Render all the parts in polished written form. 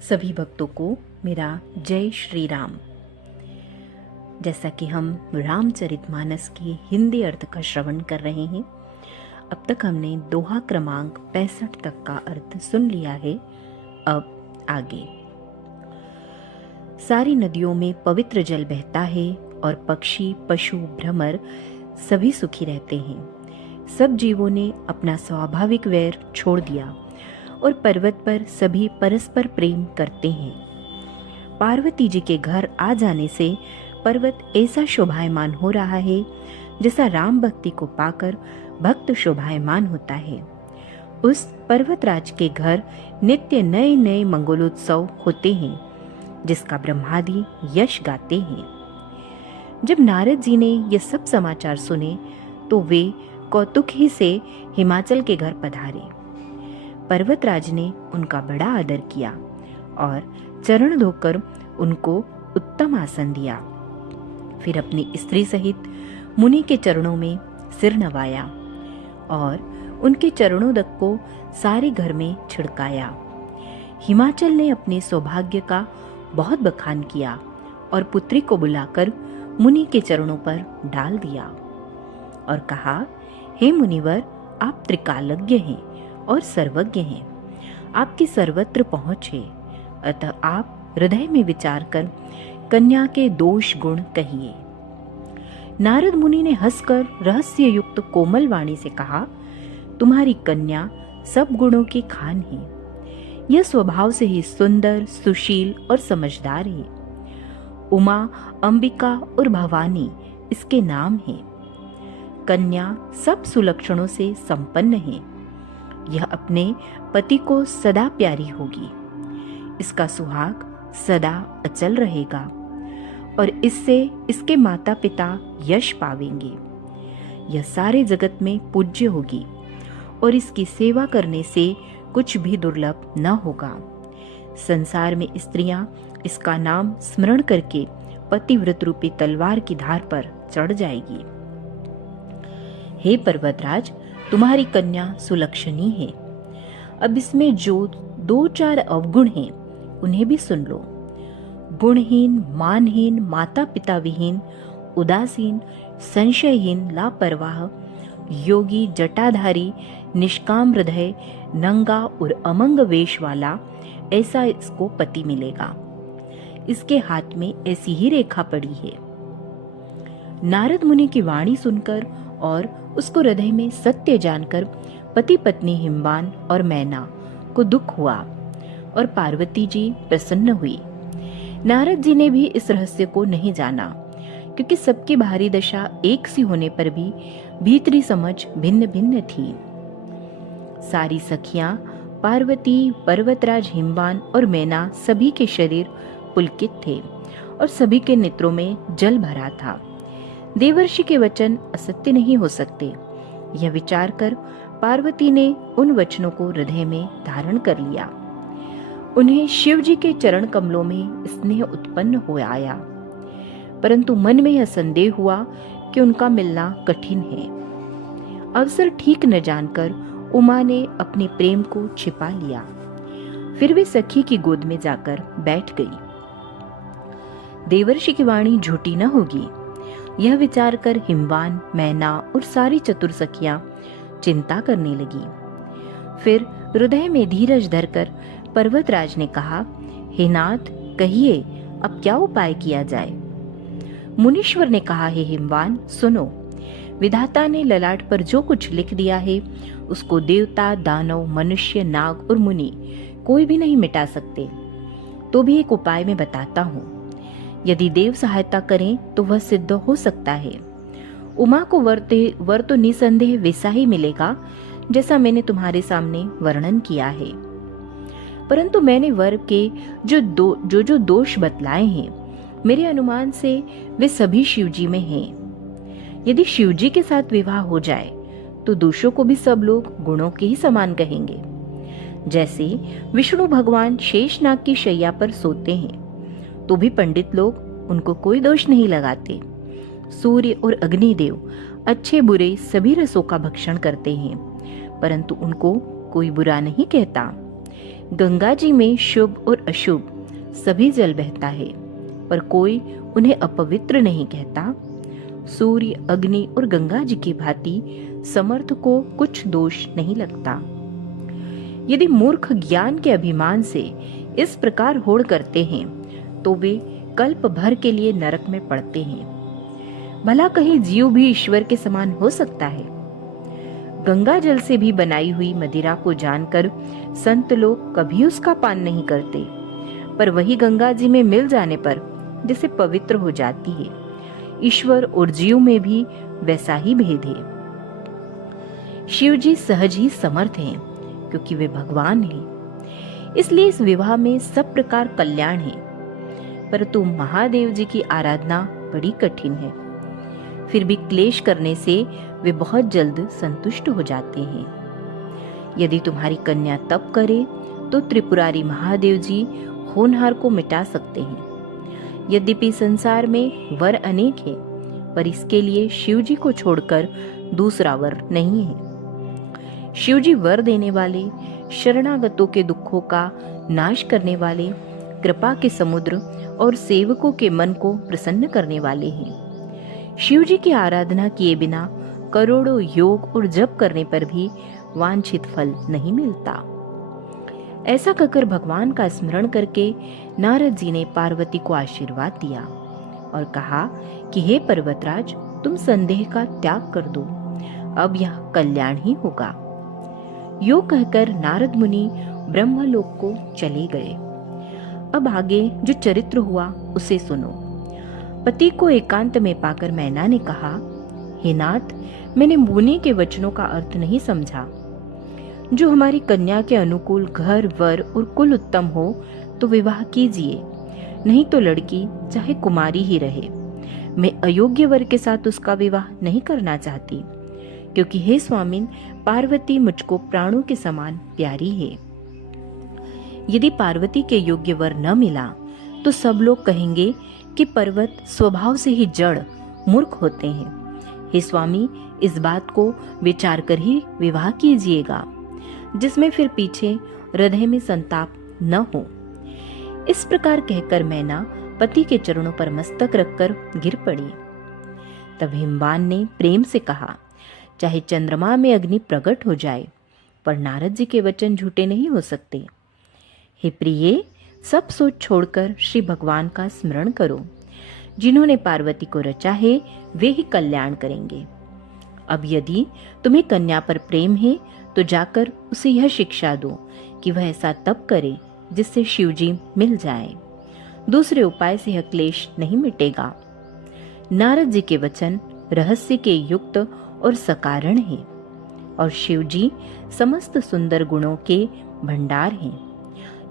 सभी भक्तों को मेरा जय श्री राम। जैसा कि हम रामचरितमानस के हिंदी अर्थ का श्रवण कर रहे हैं, अब तक हमने दोहा क्रमांक 65 तक का अर्थ सुन लिया है। अब आगे। सारी नदियों में पवित्र जल बहता है और पक्षी, पशु, भ्रमर सभी सुखी रहते हैं। सब जीवों ने अपना स्वाभाविक वैर छोड़ दिया और पर्वत पर सभी परस्पर प्रेम करते हैं। पार्वती जी के घर आ जाने से पर्वत ऐसा शोभायमान हो रहा है जैसा राम भक्ति को पाकर भक्त शोभायमान होता है। उस पर्वतराज के घर नित्य नए नए मंगलोत्सव होते हैं, जिसका ब्रह्मादि यश गाते हैं। जब नारद जी ने ये सब समाचार सुने तो वे कौतुक ही से हिमाचल के घर पधारे। पर्वतराज ने उनका बड़ा आदर किया और चरण धोकर उनको उत्तम आसन दिया। फिर अपनी स्त्री सहित मुनि के चरणों में सिर नवाया और उनके चरणों तक को सारे घर में छिड़काया। हिमाचल ने अपने सौभाग्य का बहुत बखान किया और पुत्री को बुलाकर मुनि के चरणों पर डाल दिया और कहा, हे मुनिवर, आप त्रिकालज्ञ हैं और सर्वज्ञ हैं। आपकी सर्वत्र पहुंच है, अतः आप हृदय में विचार कर कन्या के दोष गुण कहिए। नारद मुनि ने हंसकर रहस्य युक्त कोमल वाणी से कहा, तुम्हारी कन्या सब गुणों की खान है। यह स्वभाव से ही सुंदर, सुशील और समझदार है। उमा, अंबिका और भवानी इसके नाम हैं। कन्या सब सुलक्षणों से संपन्न है। यह अपने पति को सदा प्यारी होगी। इसका सुहाग सदा अचल रहेगा और इससे इसके माता पिता यश पावेंगे। यह सारे जगत में पूज्य होगी और इसकी सेवा करने से कुछ भी दुर्लभ न होगा। संसार में स्त्रियां इसका नाम स्मरण करके पतिव्रत रूपी तलवार की धार पर चढ़ जाएगी। हे पर्वतराज, तुम्हारी कन्या सुलक्षणी है। अब इसमें जो 2-4 अवगुण हैं, उन्हें भी सुन लो। गुणहीन, मानहीन, माता पिता विहीन, उदासीन, संशयहीन, लापरवाह, योगी, जटाधारी, निष्काम हृदय, नंगा और अमंग वेश वाला, ऐसा इसको पति मिलेगा। इसके हाथ में ऐसी ही रेखा पड़ी है। नारद मुनि की वाणी सुनकर और उसको हृदय में सत्य जानकर पति पत्नी हिमवान और मैना को दुख हुआ और पार्वती जी प्रसन्न हुई। नारद जी ने भी इस रहस्य को नहीं जाना, क्योंकि सबकी बाहरी दशा एक सी होने पर भी भीतरी समझ भिन्न भिन्न थी। सारी सखियां पार्वती, पर्वतराज हिमवान और मैना सभी के शरीर पुलकित थे और सभी के नेत्रों में जल भरा था। देवर्षि के वचन असत्य नहीं हो सकते, यह विचार कर पार्वती ने उन वचनों को हृदय में धारण कर लिया। उन्हें शिव जी के चरण कमलों में स्नेह उत्पन्न हो आया, परंतु मन में यह संदेह हुआ कि उनका मिलना कठिन है। अवसर ठीक न जानकर उमा ने अपने प्रेम को छिपा लिया। फिर वे सखी की गोद में जाकर बैठ गई। देवर्षि की वाणी झूठी न होगी, यह विचार कर हिमवान, मैना और सारी चतुर सखियां चिंता करने लगी। फिर हृदय में धीरज धरकर पर्वतराज ने कहा, हे नाथ, कहिए अब क्या उपाय किया जाए। मुनीश्वर ने कहा, हे हिमवान, सुनो। विधाता ने ललाट पर जो कुछ लिख दिया है उसको देवता, दानव, मनुष्य, नाग और मुनि कोई भी नहीं मिटा सकते। तो भी एक उपाय मैं बताता हूँ। यदि देव सहायता करें तो वह सिद्ध हो सकता है। उमा को वर तो निसंदेह वैसा ही मिलेगा जैसा मैंने तुम्हारे सामने वर्णन किया है, परंतु मैंने वर के जो दोष बतलाए हैं, मेरे अनुमान से वे सभी शिवजी में हैं। यदि शिवजी के साथ विवाह हो जाए तो दोषों को भी सब लोग गुणों के ही समान कहेंगे। जैसे विष्णु भगवान शेषनाग की शैया पर सोते हैं तो भी पंडित लोग उनको कोई दोष नहीं लगाते। सूर्य और अग्निदेव अच्छे बुरे सभी रसों का भक्षण करते हैं, परंतु उनको कोई बुरा नहीं कहता। गंगा जी में शुभ और अशुभ सभी जल बहता है, पर कोई उन्हें अपवित्र नहीं कहता। सूर्य, अग्नि और गंगा जी की भांति समर्थ को कुछ दोष नहीं लगता। यदि मूर्ख ज्ञान के अभिमान से इस प्रकार होड़ करते हैं तो वे कल्प भर के लिए नरक में पड़ते हैं। भला कहीं जीव भी ईश्वर के समान हो सकता है? गंगा जल से भी बनाई हुई मदिरा को जानकर संत लोग कभी उसका पान नहीं करते, पर वही गंगा जी में मिल जाने पर जैसे पवित्र हो जाती है। ईश्वर और जीव में भी वैसा ही भेद है। शिव जी सहज ही समर्थ हैं, क्योंकि वे भगवान हैं। इसलिए इस विवाह में सब प्रकार कल्याण है, परंतु महादेव जी की आराधना बड़ी कठिन है। फिर भी क्लेश करने से वे बहुत जल्द संतुष्ट हो जाते हैं। यदि तुम्हारी कन्या तप करे तो त्रिपुरारी महादेव जी होनहार को मिटा सकते हैं। यद्यपि संसार में वर अनेक है, पर इसके लिए शिव जी को छोड़कर दूसरा वर नहीं है। शिव जी वर देने वाले, शरणागतों के दुखों का नाश करने वाले, कृपा के समुद्र और सेवकों के मन को प्रसन्न करने वाले हैं। शिव जी की आराधना किए बिना करोड़ों योग और जप करने पर भी वांछित फल नहीं मिलता। ऐसा कहकर भगवान का स्मरण करके नारद जी ने पार्वती को आशीर्वाद दिया और कहा कि हे पर्वतराज, तुम संदेह का त्याग कर दो, अब यह कल्याण ही होगा। यो कहकर नारद मुनि ब्रह्मलोक को चले गए। अब आगे जो चरित्र हुआ उसे सुनो। पति को एकांत में पाकर मैना ने कहा, हे नाथ, मैंने मुनि के वचनों का अर्थ नहीं समझा। जो हमारी कन्या के अनुकूल घर, वर और कुल उत्तम हो तो विवाह कीजिए, नहीं तो लड़की चाहे कुमारी ही रहे। मैं अयोग्य वर के साथ उसका विवाह नहीं करना चाहती, क्योंकि हे स्वामिन, पार्वती मुझको प्राणों के समान प्यारी है। यदि पार्वती के योग्य वर न मिला तो सब लोग कहेंगे कि पर्वत स्वभाव से ही जड़, मूर्ख होते हैं। हे स्वामी, इस बात को विचार कर ही विवाह कीजिएगा, जिसमें फिर पीछे हृदय में संताप न हो। इस प्रकार कहकर मैना पति के चरणों पर मस्तक रखकर गिर पड़ी। तब हिमवान ने प्रेम से कहा, चाहे चंद्रमा में अग्नि प्रकट हो जाए, पर नारद जी के वचन झूठे नहीं हो सकते। हे प्रिय, सब सोच छोड़कर श्री भगवान का स्मरण करो। जिन्होंने पार्वती को रचा है वे ही कल्याण करेंगे। अब यदि तुम्हें कन्या पर प्रेम है तो जाकर उसे यह शिक्षा दो कि वह ऐसा तप करे जिससे शिवजी मिल जाए। दूसरे उपाय से यह क्लेश नहीं मिटेगा। नारद जी के वचन रहस्य के युक्त और सकारण है, और शिवजी समस्त सुंदर गुणों के भंडार हैं।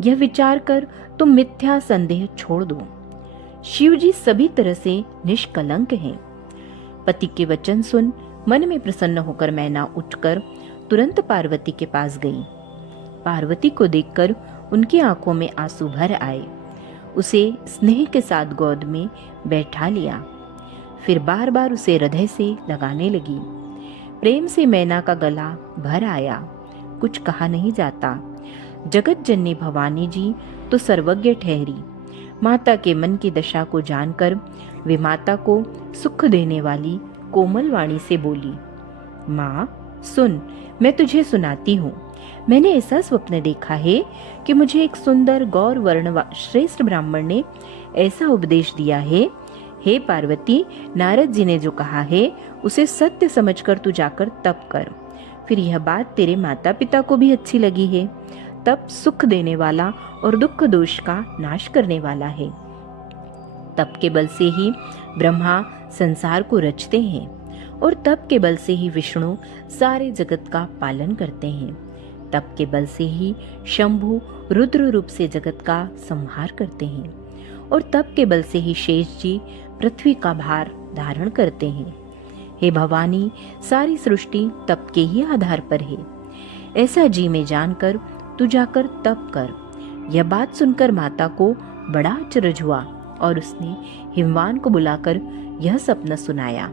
यह विचार कर तुम मिथ्या संदेह छोड़ दो। शिवजी सभी तरह से निष्कलंक हैं। पति के वचन सुन मन में प्रसन्न होकर मैना उठकर तुरंत पार्वती के पास गई। पार्वती को देखकर उनकी आंखों में आंसू भर आए। उसे स्नेह के साथ गोद में बैठा लिया, फिर बार बार उसे हृदय से लगाने लगी। प्रेम से मैना का गला भर आया, कुछ कहा नहीं जाता। जगत जननी भवानी जी तो सर्वज्ञ ठहरी। माता के मन की दशा को जानकर वे माता को सुख देने वाली कोमल वाणी से बोली, माँ सुन, मैं तुझे सुनाती हूँ। मैंने ऐसा स्वप्न देखा है कि मुझे एक सुंदर गौर वर्ण श्रेष्ठ ब्राह्मण ने ऐसा उपदेश दिया है, हे पार्वती, नारद जी ने जो कहा है उसे सत्य समझकर तू जाकर तप कर। फिर यह बात तेरे माता पिता को भी अच्छी लगी है। तप सुख देने वाला और दुख दोष का नाश करने वाला है। तप के बल से ही ब्रह्मा संसार को रचते हैं, और तप के बल से ही विष्णु सारे जगत का पालन करते हैं। तप के बल से ही शंभु रुद्र रूप से जगत का संहार करते हैं, और तप के बल से ही शेष जी पृथ्वी का भार धारण करते हैं। हे भवानी, सारी सृष्टि तप के ही आधार पर है। ऐसा जी में जानकर तू जाकर तप कर। यह बात सुनकर माता को बड़ा अचरज हुआ, और उसने हिमवान को बुलाकर यह सपना सुनाया।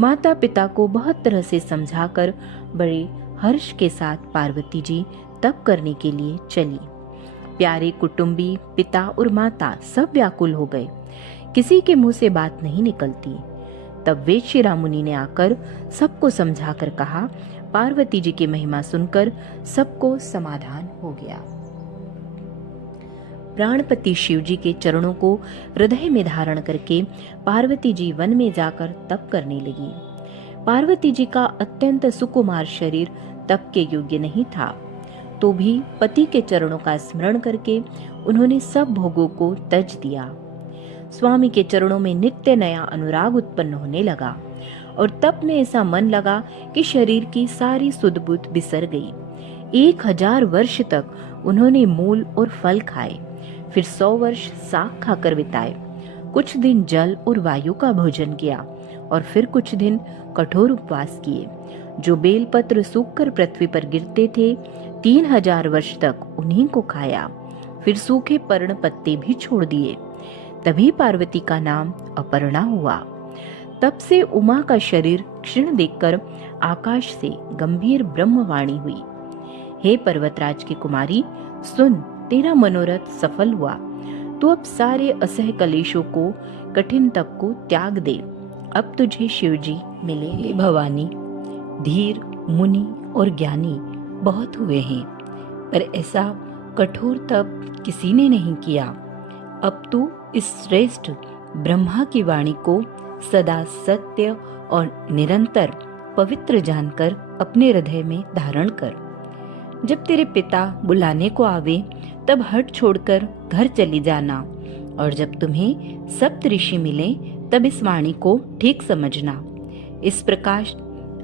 माता पिता को बहुत तरह से समझाकर बड़े हर्ष के साथ पार्वती जी तप करने के लिए चली। प्यारे कुटुंबी, पिता और माता सब व्याकुल हो गए। किसी के मुंह से बात नहीं निकलती। तब वेदशिरा मुनि ने आकर सबको समझाकर कहा। पार्वती जी की महिमा सुनकर सबको समाधान हो गया। प्राणपति शिव जी के चरणों को हृदय में धारण करके पार्वती जी वन में जाकर तप करने लगी। पार्वती जी का अत्यंत सुकुमार शरीर तप के योग्य नहीं था, तो भी पति के चरणों का स्मरण करके उन्होंने सब भोगों को त्यज दिया। स्वामी के चरणों में नित्य नया अनुराग उत्पन्न होने लगा और तप में ऐसा मन लगा कि शरीर की सारी सुध बुध बिसर गई। 1000 वर्ष तक उन्होंने मूल और फल खाए, फिर 100 वर्ष साग खाकर बिताए। कुछ दिन जल और वायु का भोजन किया और फिर कुछ दिन कठोर उपवास किए। जो बेलपत्र सूखकर पृथ्वी पर गिरते थे, 3000 वर्ष तक उन्हीं को खाया। फिर सूखे पर्ण पत्ते भी छोड़ दिए। तभी पार्वती का नाम अपर्णा हुआ। तब से उमा का शरीर क्षीण देखकर आकाश से गंभीर ब्रह्मवाणी हुई। हे पर्वतराज की कुमारी, सुन, तेरा मनोरथ सफल हुआ। तू अब सारे असह कलेशों को, कठिन तप को त्याग दे। अब तुझे शिवजी मिलेंगे। भवानी, धीर, मुनि और ज्ञानी बहुत हुए हैं, पर ऐसा कठोर तप किसी ने नहीं किया। अब तू इस श्रेष्ठ ब्रह्मा की वाणी को सदा सत्य और निरंतर पवित्र जानकर अपने हृदय में धारण कर। जब तेरे पिता बुलाने को आवे, तब हट छोड़कर घर चली जाना, और जब तुम्हें सप्त ऋषि मिले, तब इस वाणी को ठीक समझना। इस प्रकाश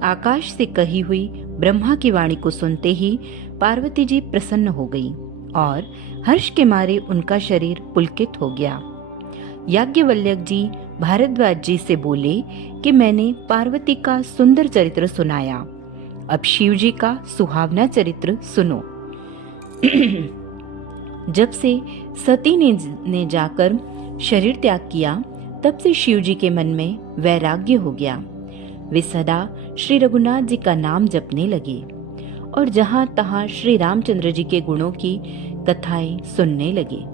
आकाश से कही हुई ब्रह्मा की वाणी को सुनते ही पार्वती जी प्रसन्न हो गई और हर्ष के मारे उनका शरीर पुलकित हो गया। याज्ञवल्क्य जी भारद्वाज जी से बोले कि मैंने पार्वती का सुंदर चरित्र सुनाया, अब शिव जी का सुहावना चरित्र सुनो। जब से सती ने जाकर शरीर त्याग किया, तब से शिव जी के मन में वैराग्य हो गया। वे सदा श्री रघुनाथ जी का नाम जपने लगे और जहां तहां श्री रामचंद्र जी के गुणों की कथाएं सुनने लगे।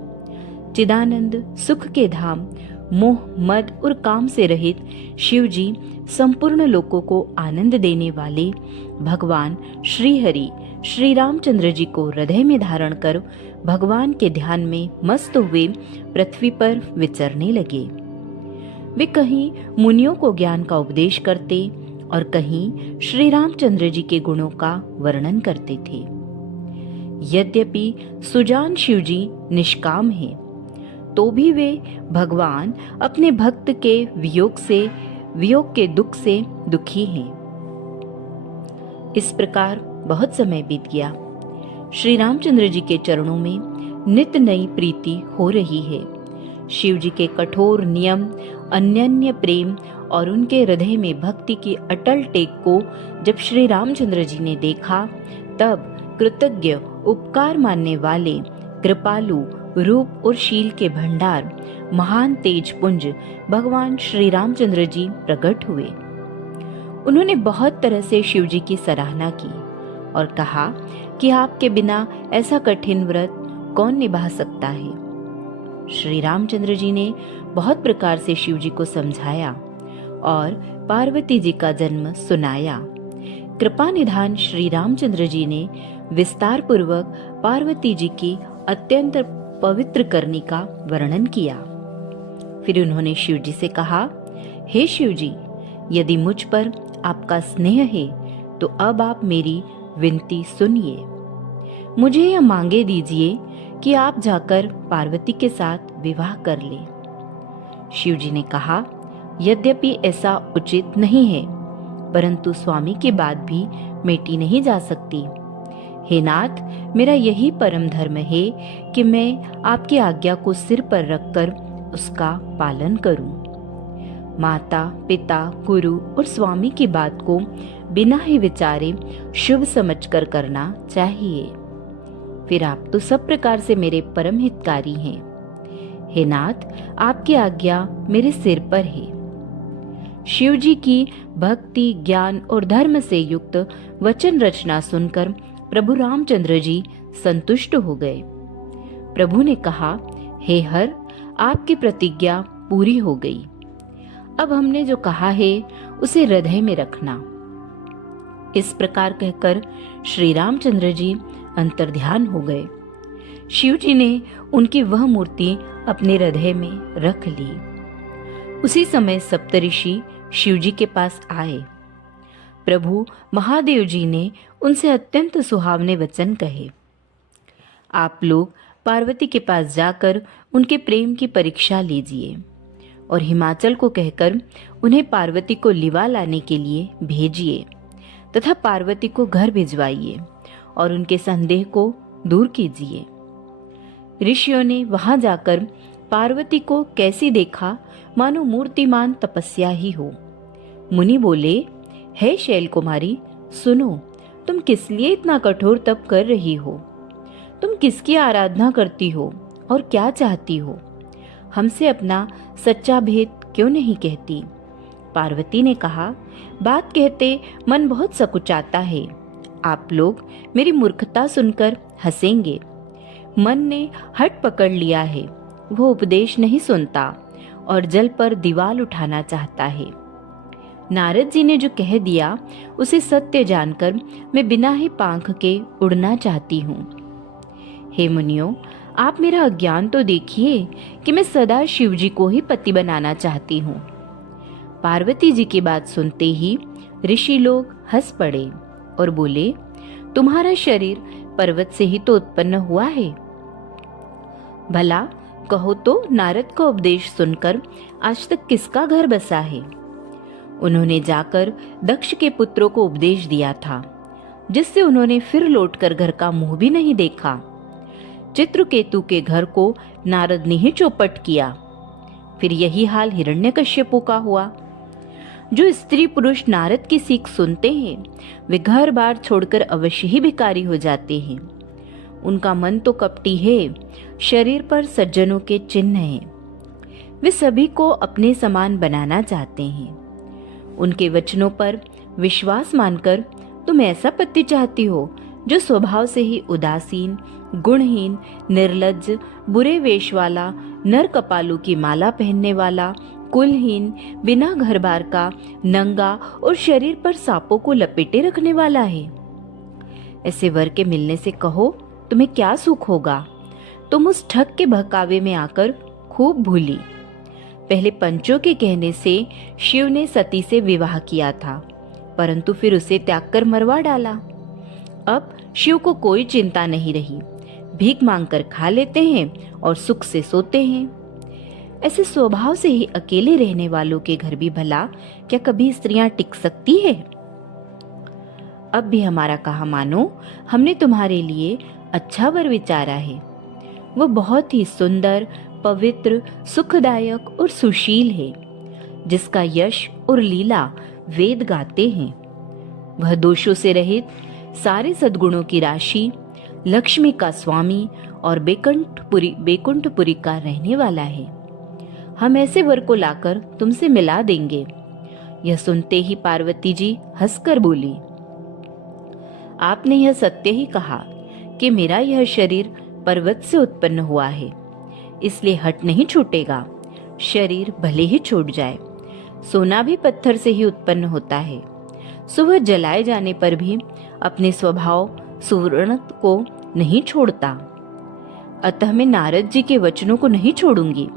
चिदानंद सुख के धाम, मोह मद और काम से रहित शिव जी संपूर्ण लोकों को आनंद देने वाले भगवान श्री हरि श्री रामचंद्र जी को हृदय में धारण कर भगवान के ध्यान में मस्त हुए पृथ्वी पर विचरने लगे। वे कहीं मुनियों को ज्ञान का उपदेश करते और कहीं श्री रामचंद्र जी के गुणों का वर्णन करते थे। यद्यपि सुजान शिव जी निष्काम हैं, तो भी वे भगवान अपने भक्त के वियोग के दुख से दुखी हैं। इस प्रकार बहुत समय बीत गया। श्री रामचंद्र जी के चरणों में नित्य नई प्रीति हो रही है। शिव जी के कठोर नियम, अनन्य प्रेम और उनके हृदय में भक्ति की अटल टेक को जब श्री रामचंद्र जी ने देखा, तब कृतज्ञ, उपकार मानने वाले, कृपालु, रूप और शील के भंडार, महान तेज पुंज भगवान श्री रामचंद्र जी प्रकट हुए। उन्होंने बहुत तरह से शिव जी की सराहना की और कहा कि आपके बिना ऐसा कठिन व्रत कौन निभा सकता है। श्री रामचंद्र जी ने बहुत प्रकार से शिव जी को समझाया और पार्वती जी का जन्म सुनाया। कृपा निधान श्री रामचंद्र जी ने विस्तार पूर्वक पार्वती जी की अत्यंत पवित्र करनी का वर्णन किया। फिर उन्होंने शिव जी से कहा, हे शिव जी, यदि मुझ पर आपका स्नेह है तो अब आप मेरी विनती सुनिए। मुझे यह मांगे दीजिए कि आप जाकर पार्वती के साथ विवाह कर ले। शिव जी ने कहा, यद्यपि ऐसा उचित नहीं है, परंतु स्वामी की बात भी मेटी नहीं जा सकती। हे नाथ, मेरा यही परम धर्म है कि मैं आपकी आज्ञा को सिर पर रखकर उसका पालन करूं। माता, पिता, गुरु और स्वामी की बात को बिना ही विचारे शुभ समझकर करना चाहिए। फिर आप तो सब प्रकार से मेरे परम हितकारी हैं। हे नाथ, आपकी आज्ञा मेरे सिर पर है। शिव जी की भक्ति, ज्ञान और धर्म से युक्त वचन रचना सुनकर प्रभु रामचंद्र जी संतुष्ट हो गए। प्रभु ने कहा, हे हर, आपकी प्रतिज्ञा पूरी हो गई। अब हमने जो कहा है उसे हृदय में रखना। इस प्रकार कहकर श्री रामचंद्र जी अंतर्ध्यान हो गए। शिव जी ने उनकी वह मूर्ति अपने हृदय में रख ली। उसी समय सप्तऋषि शिव जी के पास आए। प्रभु महादेव जी ने उनसे अत्यंत सुहावने वचन कहे। आप लोग पार्वती के पास जाकर उनके प्रेम की परीक्षा लीजिए और हिमाचल को कहकर उन्हें पार्वती को लिवा लाने के लिए भेजिए तथा पार्वती को घर भिजवाइए और उनके संदेह को दूर कीजिए। ऋषियों ने वहां जाकर पार्वती को कैसी देखा, मानो मूर्तिमान तपस्या ही हो। मुनि बोले, हे शैल कुमारी, सुनो, तुम किस लिए इतना कठोर तप कर रही हो? तुम किसकी आराधना करती हो और क्या चाहती हो? हमसे अपना सच्चा भेद क्यों नहीं कहती? पार्वती ने कहा, बात कहते मन बहुत सकुचाता है। आप लोग मेरी मूर्खता सुनकर हंसेंगे। मन ने हट पकड़ लिया है, वो उपदेश नहीं सुनता और जल पर दीवाल उठाना चाहता है। नारद जी ने जो कह दिया उसे सत्य जानकर मैं बिना ही पांख के उड़ना चाहती हूँ। हे मुनियों, आप मेरा अज्ञान तो देखिए कि मैं सदा शिव जी को ही पति बनाना चाहती हूँ। पार्वती जी की बात सुनते ही ऋषि लोग हंस पड़े और बोले, तुम्हारा शरीर पर्वत से ही तो उत्पन्न हुआ है। भला कहो तो, नारद का उपदेश सुनकर आज तक किसका घर बसा है? उन्होंने जाकर दक्ष के पुत्रों को उपदेश दिया था, जिससे उन्होंने फिर लौटकर घर का मुंह भी नहीं देखा। चित्रकेतु के घर को नारद ने ही चौपट किया। फिर यही हाल हिरण्यकश्यपु का हुआ। जो स्त्री पुरुष नारद की सीख सुनते हैं वे घर बार छोड़कर अवश्य ही भिखारी हो जाते हैं। उनका मन तो कपटी है, शरीर पर सज्जनों के चिन्ह हैं। वे सभी को अपने समान बनाना चाहते हैं। उनके वचनों पर विश्वास मानकर तुम ऐसा पति चाहती हो जो स्वभाव से ही उदासीन, गुणहीन, निर्लज्ज, बुरे वेश वाला, नर कपालों की माला पहनने वाला, कुलहीन, बिना घर बार का, नंगा और शरीर पर सांपों को लपेटे रखने वाला है। ऐसे वर के मिलने से कहो तुम्हें क्या सुख होगा? तुम उस ठग के बहकावे में आकर खूब भूली। पहले पंचों के कहने से शिव ने सती से विवाह किया था, परंतु फिर उसे त्याग कर मरवा डाला। अब शिव को कोई चिंता नहीं रही, भीख मांगकर खा लेते हैं और सुख से सोते हैं। ऐसे स्वभाव से ही अकेले रहने वालों के घर भी भला क्या कभी स्त्रियां टिक सकती है? अब भी हमारा कहा मानो, हमने तुम्हारे लिए अच्छा वर विचारा है। वो बहुत ही सुंदर, पवित्र, सुखदायक और सुशील है, जिसका यश और लीला वेद गाते हैं। वह दोषों से रहित, सारे सद्गुणों की राशि, लक्ष्मी का स्वामी और बैकुंठपुरी का रहने वाला है। हम ऐसे वर को लाकर तुमसे मिला देंगे। यह सुनते ही पार्वती जी हंसकर बोली, आपने यह सत्य ही कहा कि मेरा यह शरीर पर्वत से उत्पन्न हुआ है, इसलिए हट नहीं छूटेगा। शरीर भले ही छूट जाए, सोना भी पत्थर से ही उत्पन्न होता है। सुबह जलाए जाने पर भी अपने स्वभाव सुवर्ण को नहीं छोड़ता। अतः मैं नारद जी के वचनों को नहीं छोड़ूंगी,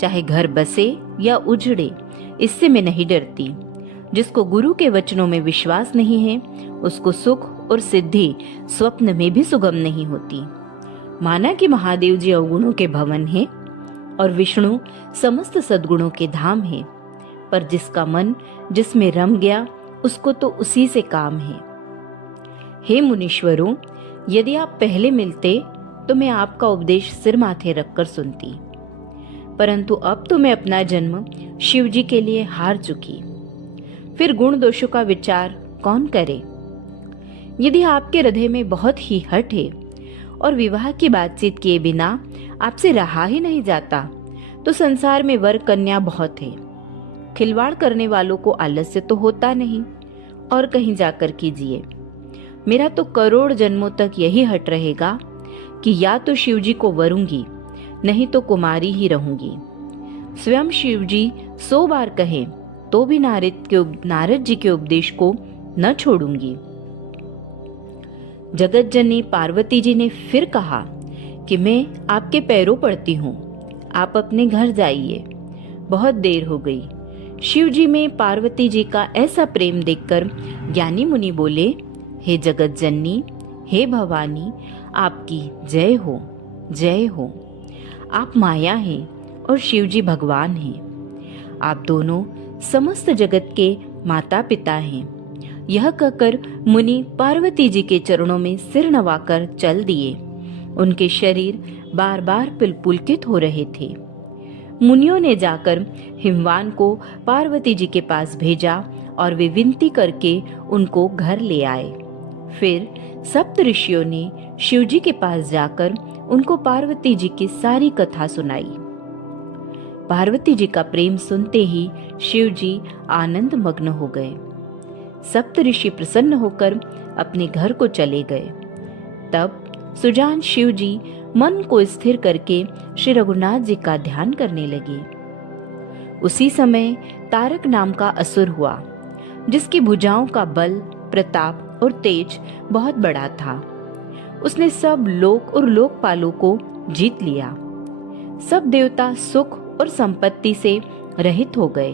चाहे घर बसे या उजड़े, इससे मैं नहीं डरती। जिसको गुरु के वचनों में विश्वास नहीं है, उसको सुख और सिद्धि स्वप्न में भी सुगम नहीं होती। माना कि महादेव जी अवगुणों के भवन हैं और विष्णु समस्त सद्गुणों के धाम हैं, पर जिसका मन जिसमें रम गया उसको तो उसी से काम है। हे मुनीश्वरों, यदि आप पहले मिलते तो मैं आपका उपदेश सिर माथे रखकर सुनती, परंतु अब तो मैं अपना जन्म शिव जी के लिए हार चुकी। फिर गुण दोषों का विचार कौन करे? यदि आपके हृदय में बहुत ही हठ है और विवाह की बातचीत किए बिना आपसे रहा ही नहीं जाता, तो संसार में वर कन्या बहुत है। खिलवाड़ करने वालों को आलस्य तो होता नहीं, और कहीं जाकर कीजिए। मेरा तो करोड़ जन्मों तक यही हट रहेगा कि या तो शिवजी को वरूंगी, नहीं तो कुमारी ही रहूंगी। स्वयं शिवजी 100 बार कहे तो भी नारद जी के उपदेश को न छोड़ूंगी। जगत जननी पार्वती जी ने फिर कहा कि मैं आपके पैरों पड़ती हूँ, आप अपने घर जाइए, बहुत देर हो गई। शिव जी में पार्वती जी का ऐसा प्रेम देखकर ज्ञानी मुनि बोले, हे जगत जननी, हे भवानी, आपकी जय हो, जय हो। आप माया हैं और शिव जी भगवान हैं। आप दोनों समस्त जगत के माता पिता हैं। यह कहकर मुनि पार्वती जी के चरणों में सिर नवाकर चल दिए। उनके शरीर बार बार पुलकित हो रहे थे। मुनियों ने जाकर हिमवान को पार्वती जी के पास भेजा और वे विनती करके उनको घर ले आए। फिर सप्त ऋषियों ने शिव जी के पास जाकर उनको पार्वती जी की सारी कथा सुनाई। पार्वती जी का प्रेम सुनते ही शिव जी आनंद मग्न हो गए। सप्त ऋषि प्रसन्न होकर अपने घर को चले गए। तब सुजान शिव जी मन को स्थिर करके श्री रघुनाथ जी का ध्यान करने लगे। उसी समय तारक नाम का असुर हुआ, जिसकी भुजाओं का बल, प्रताप और तेज बहुत बड़ा था। उसने सब लोक और लोकपालों को जीत लिया। सब देवता सुख और संपत्ति से रहित हो गए।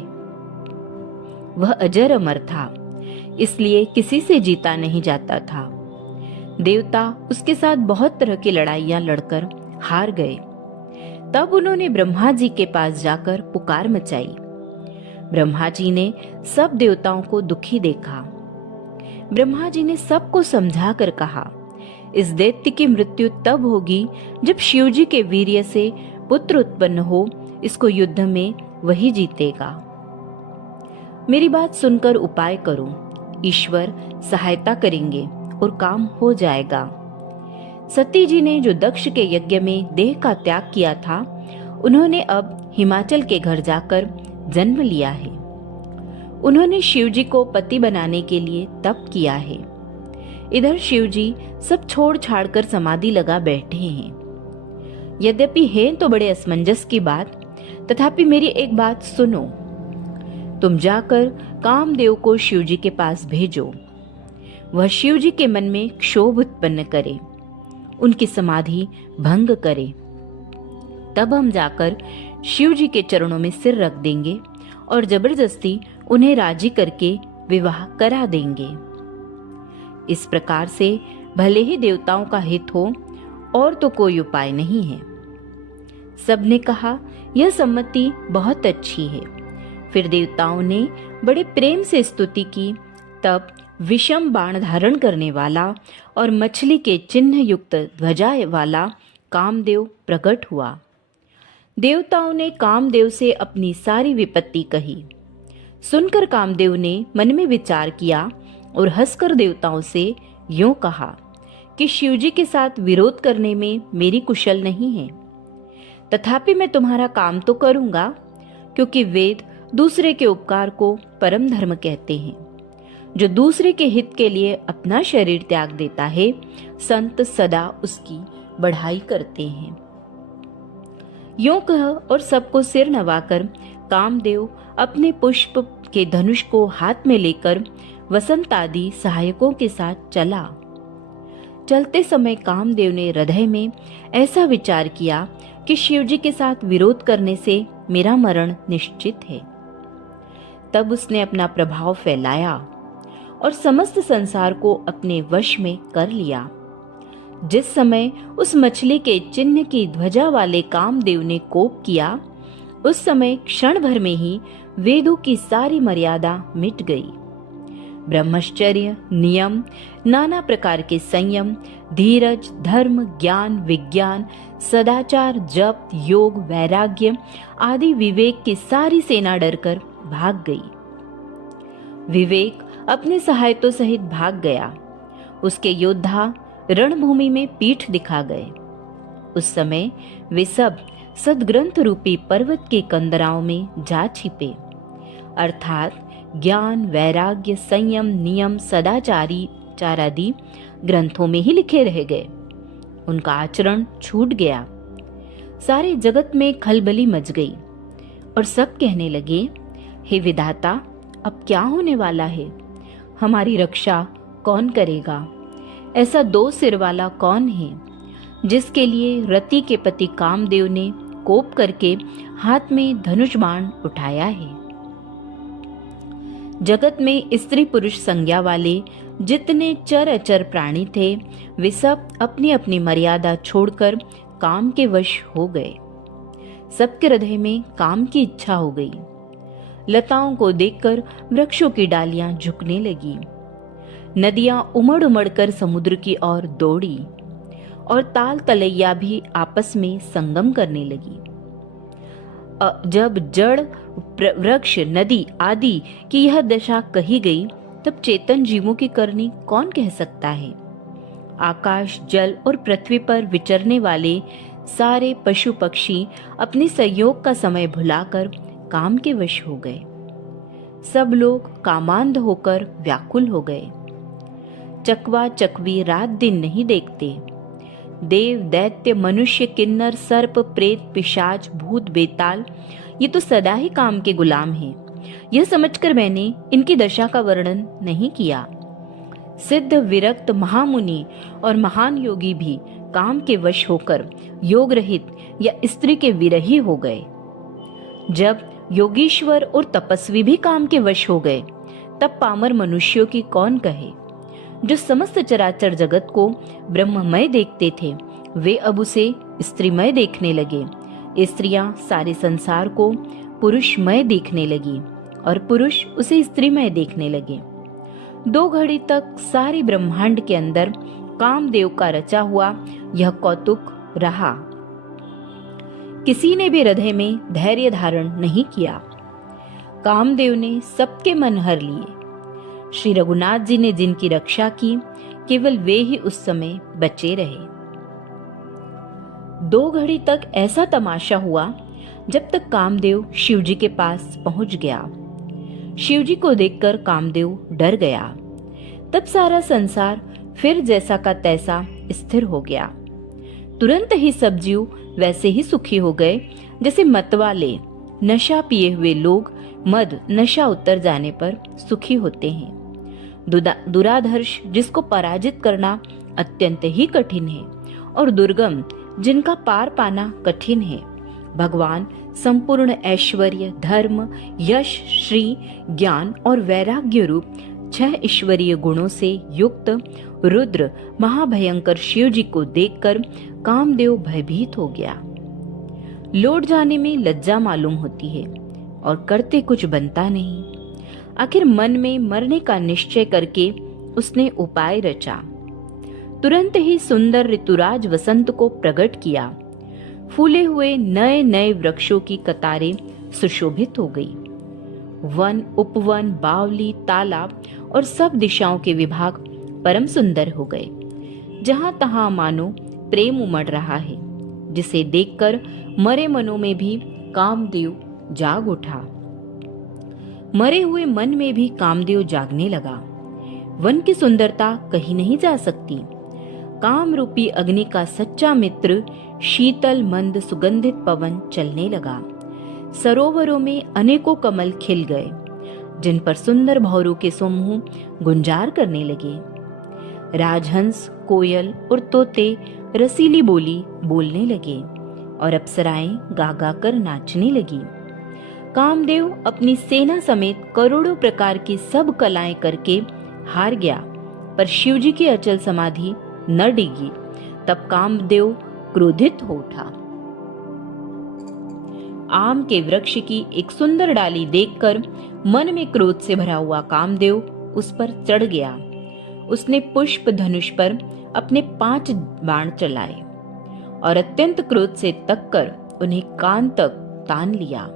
वह अजर अमर था, इसलिए किसी से जीता नहीं जाता था। देवता उसके साथ बहुत तरह की लड़ाइयां लड़कर हार गए। तब उन्होंने ब्रह्मा जी के पास जाकर पुकार मचाई। ब्रह्मा जी ने सब देवताओं को दुखी देखा। ब्रह्मा जी ने सबको समझा कर कहा, इस दैत्य की मृत्यु तब होगी जब शिव जी के वीर्य से पुत्र उत्पन्न हो। इसको युद्ध में वही जीतेगा। मेरी बात सुनकर उपाय करो, ईश्वर सहायता करेंगे और काम हो जाएगा। सती जी ने जो दक्ष के यज्ञ में देह का त्याग किया था, उन्होंने अब हिमाचल के घर जाकर जन्म लिया है। उन्होंने शिव जी को पति बनाने के लिए तप किया है। इधर शिव जी सब छोड़ छाड़ कर समाधि लगा बैठे हैं। यद्यपि है तो बड़े असमंजस की बात, तथापि मेरी एक बात सुनो। तुम जाकर कामदेव को शिव जी के पास भेजो। वह शिव जी के मन में क्षोभ उत्पन्न करे, उनकी समाधि भंग करे। तब हम जाकर शिव जी के चरणों में सिर रख देंगे और जबरदस्ती उन्हें राजी करके विवाह करा देंगे। इस प्रकार से भले ही देवताओं का हित हो, और तो कोई उपाय नहीं है। सबने कहा, यह सम्मति बहुत अच्छी है। फिर देवताओं ने बड़े प्रेम से स्तुति की। तब विषम बाण धारण करने वाला और मछली के चिन्ह युक्त ध्वजा वाला कामदेव प्रकट हुआ। देवताओं ने कामदेव से अपनी सारी विपत्ति कही। सुनकर कामदेव ने मन में विचार किया और हंसकर देवताओं से यूं कहा कि शिवजी के साथ विरोध करने में मेरी कुशल नहीं है। तथापि मैं तुम्हारा काम तो करूंगा, क्योंकि वेद दूसरे के उपकार को परम धर्म कहते हैं। जो दूसरे के हित के लिए अपना शरीर त्याग देता है, संत सदा उसकी बढ़ाई करते हैं। यूं कह और सबको सिर नवाकर कामदेव अपने पुष्प के धनुष को हाथ में लेकर वसंत आदि सहायकों के साथ चला। चलते समय कामदेव ने हृदय में ऐसा विचार किया कि शिवजी के साथ विरोध करने से मेरा मरण निश्चित है। तब उसने अपना प्रभाव फैलाया और समस्त संसार को अपने वश में कर लिया। जिस समय उस मछली के चिन्ह की ध्वजा वाले कामदेव ने कोप किया, उस समय क्षण भर में ही वेदों की सारी मर्यादा मिट गई। ब्रह्मचर्य, नियम, नाना प्रकार के संयम, धीरज, धर्म, ज्ञान, विज्ञान, सदाचार, जप, योग, वैराग्य आदि विवेक की सारी सेना डरकर भाग गई। विवेक अपने सहायकों सहित भाग गया। उसके योद्धा रणभूमि में पीठ दिखा गए। उस समय वे सब सद्ग्रंथ रूपी पर्वत के कंदराओं में जा छिपे, अर्थात ज्ञान, वैराग्य, संयम, नियम, सदाचारी समाचार आदि ग्रंथों में ही लिखे रह गए। उनका आचरण छूट गया। सारे जगत में खलबली मच गई और सब कहने लगे, हे विधाता, अब क्या होने वाला है? हमारी रक्षा कौन करेगा? ऐसा दो सिर वाला कौन है जिसके लिए रति के पति कामदेव ने कोप करके हाथ में धनुष बाण उठाया है? जगत में स्त्री पुरुष संज्ञा वाले जितने चर अचर प्राणी थे, वे सब अपनी अपनी मर्यादा छोड़कर काम के वश हो गए। सबके हृदय में काम की इच्छा हो गई। लताओं को देखकर वृक्षों की डालियां झुकने लगी। नदियां उमड़ उमड़ कर समुद्र की ओर दौड़ी और ताल तलैया भी आपस में संगम करने लगी। जब जड़ वृक्ष नदी आदि की यह दशा कही गई, तब चेतन जीवों की करनी कौन कह सकता है? आकाश, जल और पृथ्वी पर विचरने वाले सारे पशु पक्षी अपने संयोग का समय भुलाकर काम के वश हो गए। सब लोग कामांध होकर व्याकुल हो गए। चकवा चकवी रात दिन नहीं देखते। देव, दैत्य, मनुष्य, किन्नर, सर्प, प्रेत, पिशाच, भूत, बेताल, ये तो सदा ही काम के गुलाम हैं। यह समझकर मैंने इनकी दशा का वर्णन नहीं किया। सिद्ध, विरक्त, महामुनि और महान योगी भी काम के वश होकर योग रहित या स्त्री के विरही हो गए। जब योगीश्वर और तपस्वी भी काम के वश हो गए, तब पामर मनुष्यों की कौन कहे? जो समस्त चराचर जगत को ब्रह्ममय देखते थे, वे अब उसे स्त्रीमय देखने लगे। स्त्रियां सारे संसार को पुरुषमय देखने लगी और पुरुष उसे स्त्रीमय देखने लगे। 2 घड़ी तक सारे ब्रह्मांड के अंदर कामदेव का रचा हुआ यह कौतुक रहा। किसी ने भी हृदय में धैर्य धारण नहीं किया। कामदेव ने सबके मन हर लिए। श्री रघुनाथ जी ने जिनकी रक्षा की, केवल वे ही उस समय बचे रहे। 2 घड़ी तक ऐसा तमाशा हुआ जब तक कामदेव शिवजी के पास पहुंच गया। शिवजी को देखकर कामदेव डर गया। तब सारा संसार फिर जैसा का तैसा स्थिर हो गया। तुरंत ही सब जीव वैसे ही सुखी हो गए जैसे मतवाले, नशा पिए हुए लोग मद नशा उतर जाने पर सुखी होते हैं। दुराधर्ष, जिसको पराजित करना अत्यंत ही कठिन है, और दुर्गम, जिनका पार पाना कठिन है। भगवान संपूर्ण ऐश्वर्य, धर्म, यश, श्री, ज्ञान और वैराग्य रूप 6 ईश्वरीय गुणों से युक्त रुद्र महाभयंकर शिव जी को देखकर कामदेव भयभीत हो गया। लौट जाने में लज्जा मालूम होती है और करते कुछ बनता नहीं। आखिर मन में मरने का निश्चय करके उसने उपाय रचा। तुरंत ही सुंदर ऋतुराज वसंत को प्रकट किया। फूले हुए नए नए वृक्षों की कतारें सुशोभित हो गई। वन, उपवन, बावली, तालाब और सब दिशाओं के विभाग परम सुंदर हो गए। जहां तहां मानो प्रेम उमड़ रहा है, जिसे देखकर मरे मनों में भी कामदेव जाग उठा। मरे हुए मन में भी कामदेव जागने लगा। वन की सुंदरता कहीं नहीं जा सकती। काम रूपी अग्नि का सच्चा मित्र शीतल मंद सुगंधित पवन चलने लगा। सरोवरों में अनेकों कमल खिल गए, जिन पर सुंदर भौरों के समूह गुंजार करने लगे। राजहंस, कोयल और तोते रसीली बोली बोलने लगे और अप्सराएं गा गा कर नाचने लगी। कामदेव अपनी सेना समेत करोड़ों प्रकार की सब कलाएं करके हार गया, पर शिवजी की अचल समाधि न डिगी। तब कामदेव क्रोधित हो उठा। आम के वृक्ष की एक सुंदर डाली देखकर मन में क्रोध से भरा हुआ कामदेव उस पर चढ़ गया। उसने पुष्प धनुष पर अपने 5 बाण चलाए और अत्यंत क्रोध से तककर उन्हें कान तक तान लिया।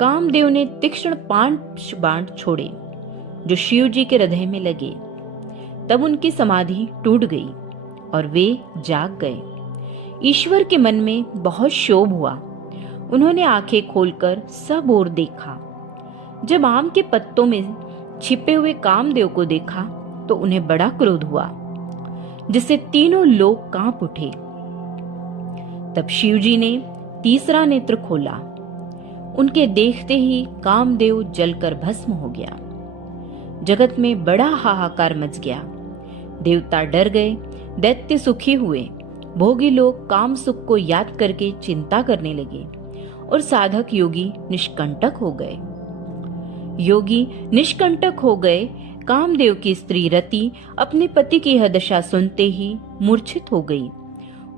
कामदेव ने तीक्ष्ण 5 बाण छोड़े जो शिव जी के हृदय में लगे। तब उनकी समाधि टूट गई और वे जाग गए। ईश्वर के मन में बहुत क्षोभ हुआ। उन्होंने आंखें खोलकर सब ओर देखा। जब आम के पत्तों में छिपे हुए कामदेव को देखा तो उन्हें बड़ा क्रोध हुआ, जिससे तीनों लोग कांप उठे। तब शिवजी ने तीसरा नेत्र खोला। उनके देखते ही कामदेव जलकर भस्म हो गया। जगत में बड़ा हाहाकार मच गया। देवता डर गए, दैत्य सुखी हुए, भोगी लोग काम सुख को याद करके चिंता करने लगे और साधक योगी निष्कंटक हो गए। योगी निष्कंटक हो गए। कामदेव की स्त्री रति अपने पति की यह दशा सुनते ही मूर्छित हो गई।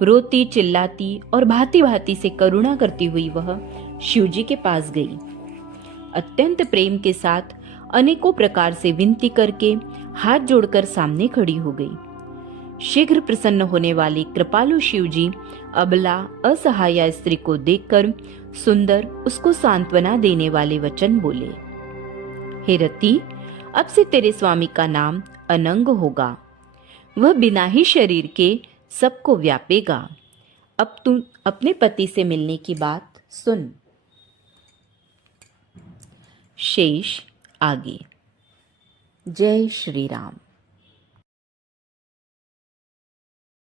रोती चिल्लाती और भांति भांति से करुणा करती हुई वह शिवजी के पास गई। अत्यंत प्रेम के साथ अनेकों प्रकार से विनती करके हाथ जोड़कर सामने खड़ी हो गई। शीघ्र प्रसन्न होने वाले कृपालु शिवजी अबला असहाय स्त्री को देखकर सुंदर उसको सांत्वना देने वाले वचन बोले। हे रति, अब से तेरे स्वामी का नाम अनंग होगा। वह बिना ही शरीर के सबको व्यापेगा। अब तुम अपने पति से मिलने की बात सुन। शेष आगे। जय श्री राम।